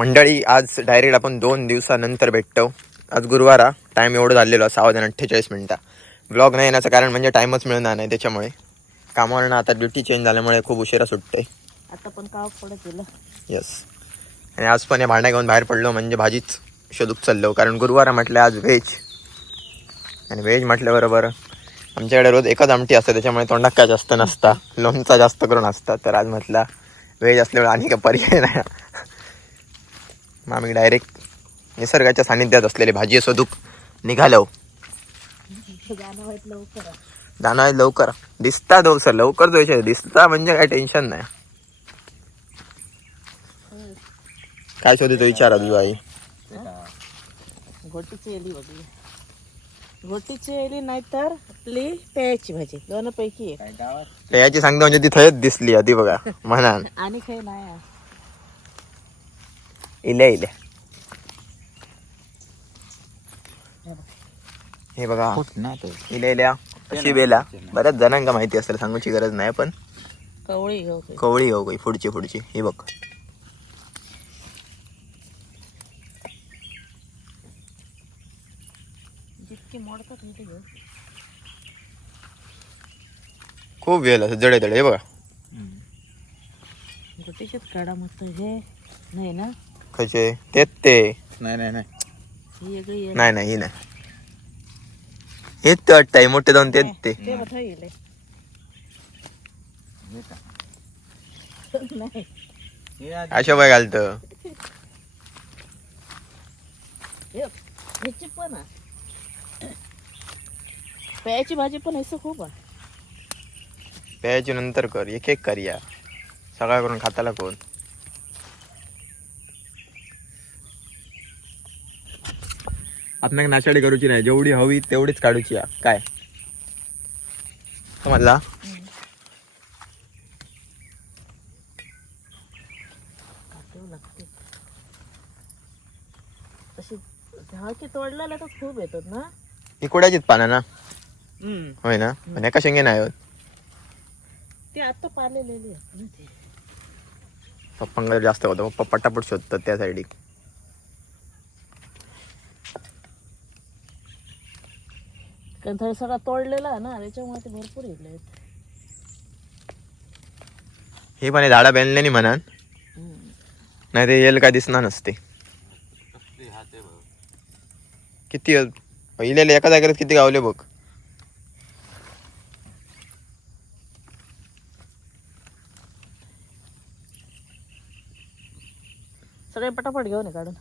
मंडळी आज डायरेक्ट आपण दोन दिवसानंतर भेटतो. आज गुरुवार टाइम एवढं झालेलो सहा वाजून अठ्ठेचाळीस मिनटं. व्लॉग नाही येण्याचं कारण म्हणजे टाईमच मिळणार नाही त्याच्यामुळे. कामावरनं आता ड्युटी चेंज झाल्यामुळे खूप उशिरा सुटते आता पण काव पडत गेलं? येस आणि आज पण हे भांड्या घेऊन बाहेर पडलो म्हणजे भाजीच शोधूक चाललो. कारण गुरुवार म्हटलं आज व्हेज आणि व्हेज म्हटल्याबरोबर आमच्याकडे रोज एकच आमटी असते त्याच्यामुळे तोंडात काय जास्त नसता. लोणचा जास्त करून असतात तर आज म्हटलं व्हेज असल्यामुळे आणि काय पर्याय नाही. आम्ही डायरेक्ट निसर्गाच्या सानिध्यात असलेली भाजी शोधूक निघालो गाणं वाईट लवकर जाणार लवकर. दिसता दोन सर लवकर जायचे दिसता म्हणजे काय टेन्शन नाही. काय शोधतो विचारा तुझी आई घोटीची एली बघली घोटीची एली नाहीतर आपली पेयाची भाजी. दोनपैकी एक. तर याची सांगतो म्हणजे ती थंयच दिसली आधी बघा. म्हणान. आणि काही नाही. इल्या इल्या हे बघा ना तो इल्या इल्या अशी बेला बऱ्याच जणांका माहिती असेल सांगूची गरज नाही पण कवळी घेऊ. कवळी हो काही पुढची पुढची हे बघ घेऊ खूप वेळ असं जडे जडे हे बघा मस्त हे नाही ना कसे तेच ते. नाही नाही नाही. ही आहे. नाही नाही ही नाही. हेच ते वाटतंय मोठे दोन तेच ते. अशा बाय घालत. हे आहे. पेयाची भाजी पण असं खूप आहे. प्यायची नंतर कर एक एक कर या. सगळा करून खाताला कोण? आपणाक नाशाडी करूची नाही. जेवढी हवी तेवढीच काढूची या. काय? समजला? काढावं लागते तशी तोडलेल्या तर खूप येतात ना? ही कुड्याचीच पाना ना? होय ना? पण एका शेंगे नाही होत. ते आता पालेलेली आहेत ना ते. पप्पांकडे जास्त होतं. पप्पा पटापट शोधतात त्या साईडी कारण थोडं सगळं तोडलेला आहे ना त्याच्यामुळे ते भरपूर इकडे आहेत. हे पण झाडा बेनले नाही म्हणान नाही ते येल काय दिसणार नसते. किती पहिलेले एका जागेत किती गावले बघ. सगळे पटापट घेऊन काढून.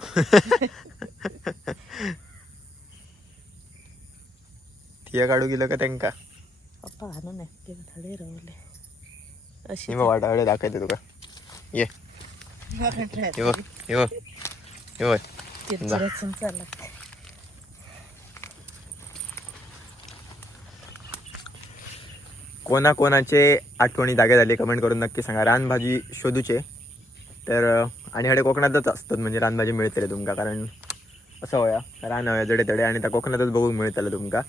थिया काढू गेलं का त्यांका? पप्पा हाणून नाही ते थडे रवले. अशी बघ वाटाकडे दाखवते तुका ये. हे बघ हे बघ हे बघ. जा. चालला कोणा कोणाचे आठवणी जागे झाले कमेंट करून नक्की सांगा. रानभाजी शोधूचे. तर आणि हडे कोकणातच असतात म्हणजे रानभाजी मिळतले तुमका कारण असं होया. रान होया जडे तडे आणि त्या कोकणातच बघून मिळतलं तुमका.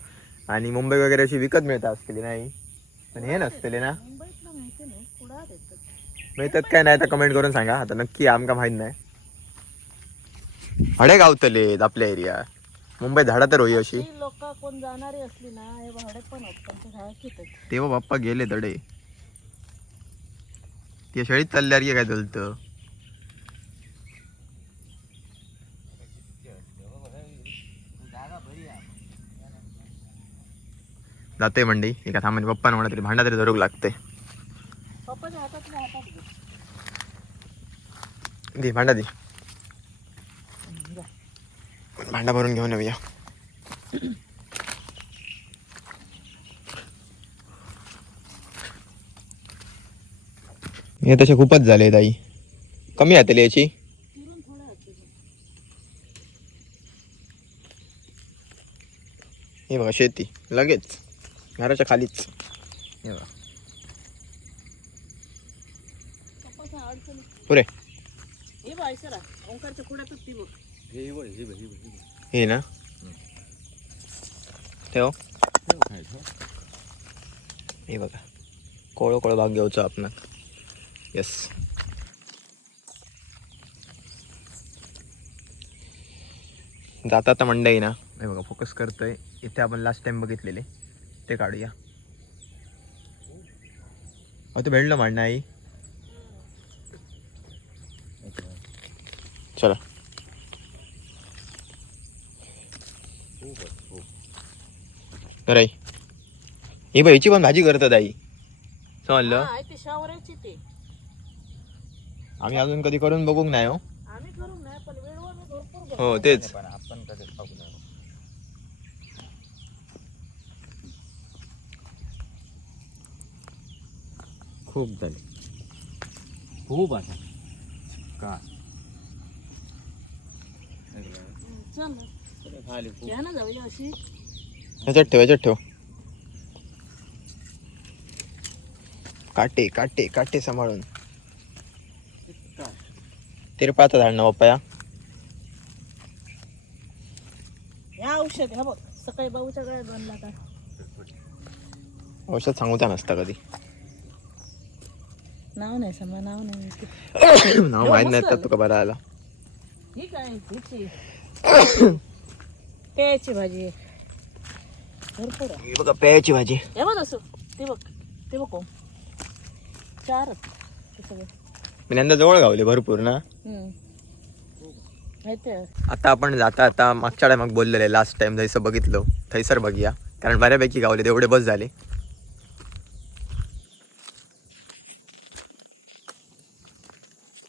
आणि मुंबई वगैरे अशी विकत मिळता असतली नाही? पण हे नसतले ना? मुंबईतलं माहिती नाही कुडाळ येतात मिळतात काय नाही तर कमेंट करून सांगा. आता नक्की आमका माहीत नाही. हडे गावतलेत आपल्या एरिया मुंबई झाडा तर होई अशी. ती लोक कोण जाणारी असली ना हे भाडे पण आहेत तेव्हा बाप्पा गेले तडे ते शेळीत चालल्यावर की काय चालतं जाते मंडी. एका थांबा पप्पा म्हणा तरी भांडा तरी धरूक लागते. दे भांडा दे. भांडा भरून घेऊन येऊया. हे तसे खूपच झाले ताई. कमी हातली याची. हे बघा शेती. लगेच. घराच्या खालीच. हे पुरे. हे हे ना? ठेव. हे बघा. कोळो कोळो भाग घेऊचो आपण. येस जाता आता मंडई ना? हे बघा फोकस करतोय. इथे आपण लास्ट टाइम बघितलेले. ते काढूया. अहो ते भेटलं मांडणं आई. चला. तर आई. ही बाईची पण भाजी करतात आई. समजलं? हा, ती शावराची ती. आम्ही अजून कधी करून बघूक नाही हो. आम्ही करू नाही पण वेळवर मी भरपूर घेतो. हो तेच. पण आपण कधी खाऊ नाही खूप झाले खूप आता. का? चल. घ्या ना जाऊया अशी ह्याच्यात ठेव ह्याच्यात ठेव. काटे काटे काटे सांभाळून. तिरपाचा झाड ना पप्पा या. औषध हा बघ. सकाळी बाबूच्या गळ्यात का औषध सांगूचा नसता कधी. नाव नाही समजा नाव नाही माहिती. नाव माहीत नाही तर तुका बरा आला ही काय हिची पेयाची भाजी आहे. भरपूर आहे ही बघा प्यायची भाजी हे बघ असं ते बघ ते बघ कोण. चारच ते सगळे मी नंतर जवळ गावले भरपूर ना हम्म. माहिती आहे आता आपण जाता आता मागच्या टायमाक बोललेले लास्ट टाइम जैसं बघितलं थैसर बघूया कारण बऱ्यापैकी गावले तेवढे बस झाले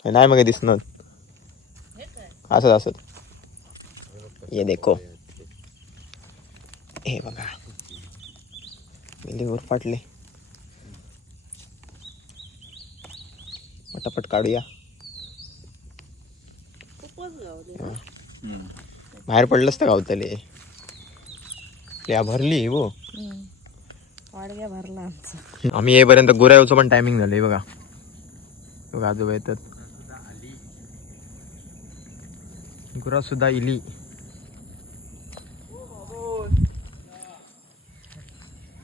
नाही मग दिसणार. हे असत असत ये देखो. हे बघा. मिली फाटले. पटापट काढूया. बाहेर पडलंच तर गावतले. भरली हो. हम्म. वाडग्या भरला आमचा. आम्ही येईपर्यंत गुरायचं पण टायमिंग झालंय बघा. बघा आजोबा येतात. गुरा सुद्धा इली.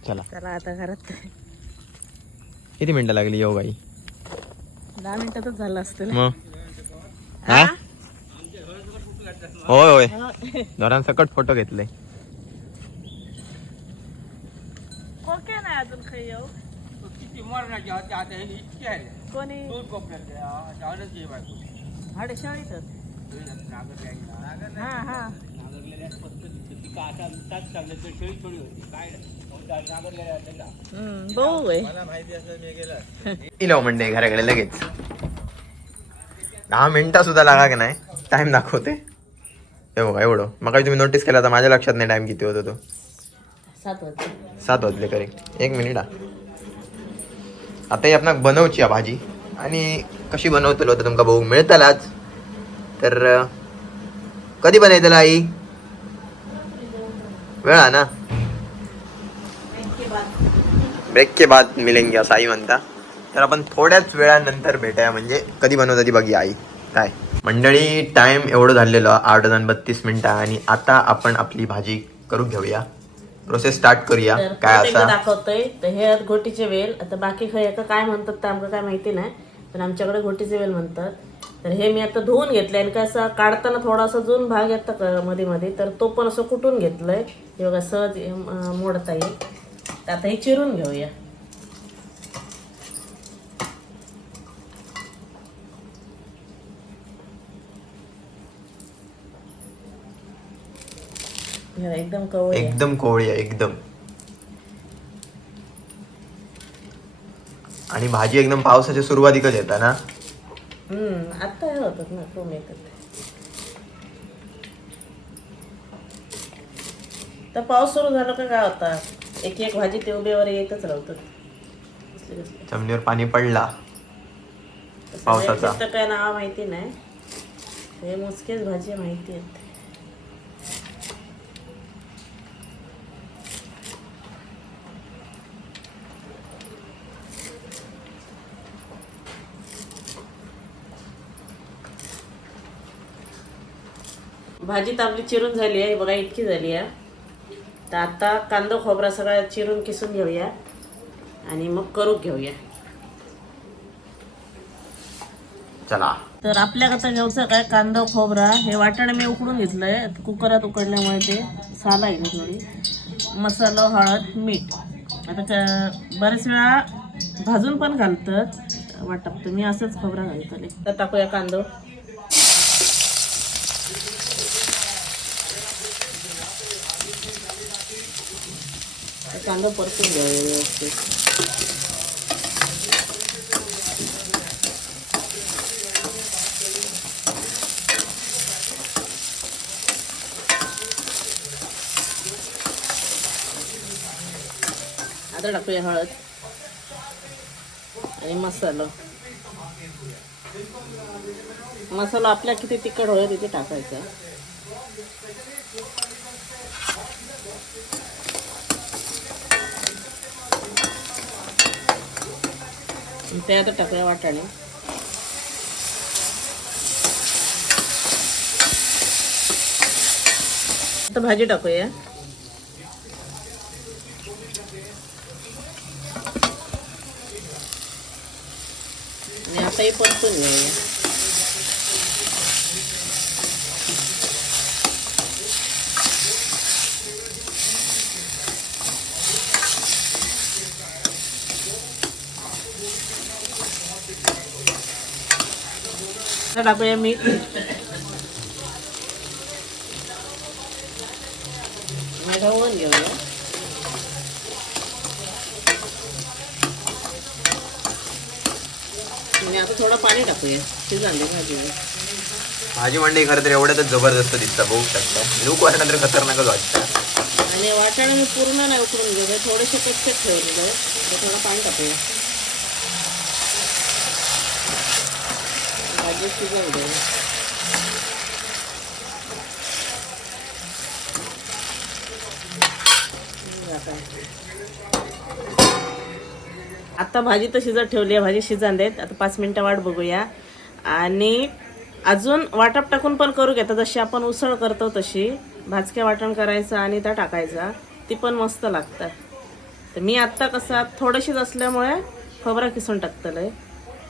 चला. त्याला आता घरात. किती मिनिटं लागली येऊ बाई? दहा मिनिटातच झालं असतं मग? हा? होय होय. धरण सकट फोटो घेतले. नाही अजून येऊ. कोणी? अडीशाळीतच हा हा इलो म्हणणे घराकडे लगेच दहा मिनिटा सुद्धा लागा की नाही टाइम दाखवते हे बघा एवढं मग तुम्ही नोटीस केला तर माझ्या लक्षात नाही टाइम किती होतो तो सात सात वाजले करेक्ट एक मिनिट हा. आता ही आपण बनवची भाजी आणि कशी बनवतलो तर तुमका बघू मिळतलाच तर कधी बनयतला आई? वेळा ना? ब्रेक के बाद मिलेंगे असं आई म्हणता. तर आपण थोड्याच वेळानंतर भेटूया म्हणजे कधी बनवता ती बघूया आई. काय? मंडळी टाइम एवढं झालेलं आठ हजार बत्तीस मिनिटं आणि आता आपण आपली भाजी करून घेऊया. प्रोसेस स्टार्ट करूया. काय असा? दाखवतोय. तर हे घोटीचे वेल. आता बाकी काय म्हणतात ते काय माहिती नाही पण आमच्याकडे घोटीचे वेल म्हणतात. तर हे मी आता धुवून घेतलं आणि कसं काढताना थोडासा जून भाग येतं मध्ये मध्ये? तर तो पण असं कुटून घेतलंय? हे बघा सहज मोडता येईल तर आता हे चिरून घेऊया. एकदम कवळी एकदम कोवळी आहे एकदम. आणि भाजी एकदम पावसाच्या सुरुवातीकच येतात ना? होतात ना कोण येतात तर पाऊस सुरू झाला का काय होता? एक एक भाजी ते उभेवर येतच राहतात. जमिनीवर पाणी पडला. पावसाचा. काय नाव माहिती नाही. हे मोजकेच भाजी माहिती आहेत भाजी तर आपली चिरून झाली आहे बघा इतकी झाली आहे. तर आता कांदा खोबरा सगळा चिरून किसून घेऊया आणि मग करू घेऊया. चला. तर आपल्या घ्यायचं काय? कांदा खोबरा हे वाटाणे मी उकडून घेतलंय. कुकरात उकडल्यामुळे ते साला येईल थोडी. मसाला हळद मीठ. आता बरेच वेळा भाजून पण घालतात. वाटप मी असंच खोबरा घालतले तर टाकूया कांदो. कांदा परतून घ्यावा व्यवस्थित आता टाकूया हळद आणि मसाला मसाला आपल्या किती तिखट होईल तिथे टाकायचा. आता टाकूया वाटाणे भाजी टाकूया आणि आता हे परतून घेऊया आता टाकूया मीठ. घेऊया आणि आता थोडं पाणी टाकूया. भाजी. भाजी मंडई खरं तर एवढ्यातच जबरदस्त दिसतं बघू शकता. लूक वाटणं तर खतरनाकच वाटतं. आणि वाटाणे मी पूर्ण नाही उकडून घेऊ थोडेसे कच्चे ठेवलेलं. आता थोडं पाणी टाकूया. भाजी शिजवून आता भाजी तर शिजत ठेवली आहे. भाजी शिजान देत आता पाच मिनटं वाट बघूया. आणि अजून वाटप टाकून पण करू घेता जशी आपण उसळ करतो तशी. भाजक्या वाटण करायचं आणि त्या टाकायचा. ती पण मस्त लागतात. तर मी आत्ता कसं थोडीशीच असल्यामुळे खोबरा किसून टाकतलं आहे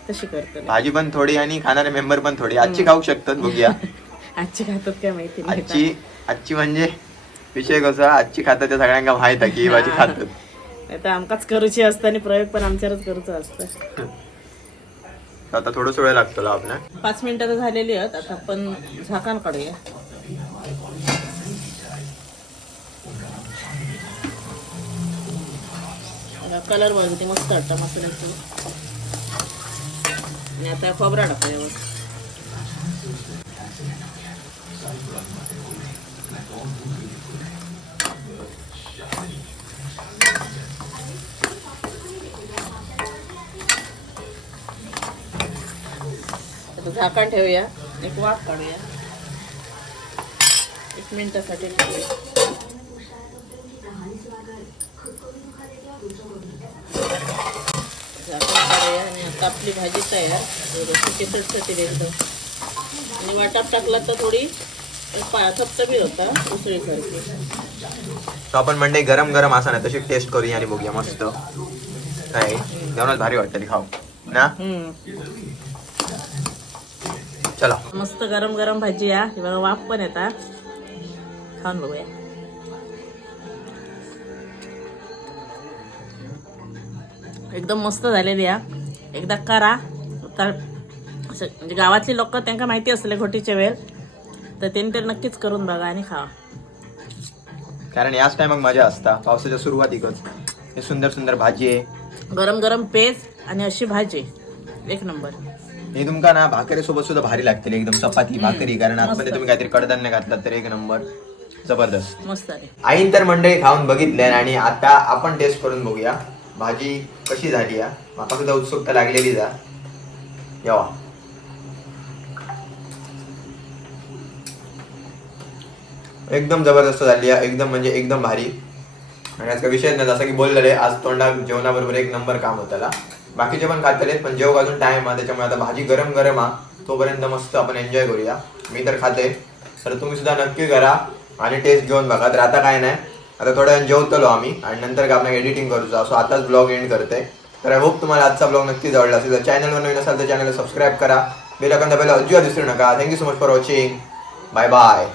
तशी करतले भाजी पण थोडी आणि खाणारे मेंबर पण थोडी. आजची खाऊ शकतात बघूया. आजची खातात काय माहिती नाही आजची आजची म्हणजे विषय कसा? आजची खातात त्या सगळ्यांना माहीत आहे की ही भाजी खातात. तर आमकाच करूची असतं आणि प्रयोग पण आमच्यावरच करूचं असतं. आता थोडं वेळ लागतो आपल्या पाच मिनिटं तर झालेली आहेत. आता आपण झाकण काढूया. कलर बघ ते मस्त वाटतं मसाल्याचं. आणि आता खोबरा टाकतो यावर आता झाकण ठेवूया. एक वाफ काढूया. एक मिनिटासाठी ठेवूया. आणि आता आपली भाजी तयार. केसरसाठी एकदम. आणि वाटाप टाकला तर थोडी थपथपी होता उसळीसारखी आपण मंडई गरम गरम असा ना तशी टेस्ट करूया आणि बघूया मस्त. काय जेवणात भारी वाटतं खाऊ. ना. चला. मस्त गरम गरम भाजी या. बघा वाफ पण येतात. खाऊन बघूया. एकदम मस्त झालेली या एकदा करा. तर म्हणजे गावातली लोक त्यांना माहिती असले घोटीचे वेळ तर त्यांनी ते नक्कीच करून बघा आणि खावा. कारण याच टायमाक मजा असता. पावसाच्या सुरुवातीकच. हे सुंदर सुंदर भाजी आहे. गरम गरम पेज आणि अशी भाजी. एक नंबर. हे तुमका ना भाकरी सोबत सुद्धा भारी लागतील. एकदम चपाती भाकरी. कारण आतमध्ये तुम्ही काहीतरी कडधान्य घातलं तर एक नंबर. जबरदस्त. मस्त आहे. आईन तर मंडळी खाऊन बघितले आणि आता आपण टेस्ट करून बघूया. भाजी कशी झाली या? माका सुद्धा उत्सुकता लागलेली जा. येवा. एकदम जबरदस्त झाली आहे एकदम म्हणजे एकदम भारी. आणि आज का विषय नाही जसं की बोललेले आज तोंडा जेवणाबरोबर एक नंबर काम होताला बाकीचे पण खातले पण जेव अजून टाइम हा त्याच्यामुळे आता भाजी गरम गरम हा. तोपर्यंत मस्त आपण एन्जॉय करूया. मी तर खाते. तर तुम्ही सुद्धा नक्की करा आणि टेस्ट घेऊन बघा. तर आता काय नाही आता थोड्या वेळ जेवतलो आम्ही आणि नंतर का आपण एडिटिंग करूचा असो आताच ब्लॉग एंड करते. तर आय होप तुम्हाला आजचा ब्लॉग नक्कीच आवडला असेल. जर चॅनलवर नवीन असाल तर चॅनलला सबस्क्राईब करा. बेल आयकॉन दाबायला अजिबात विसरू नका. Thank you so much for watching bye bye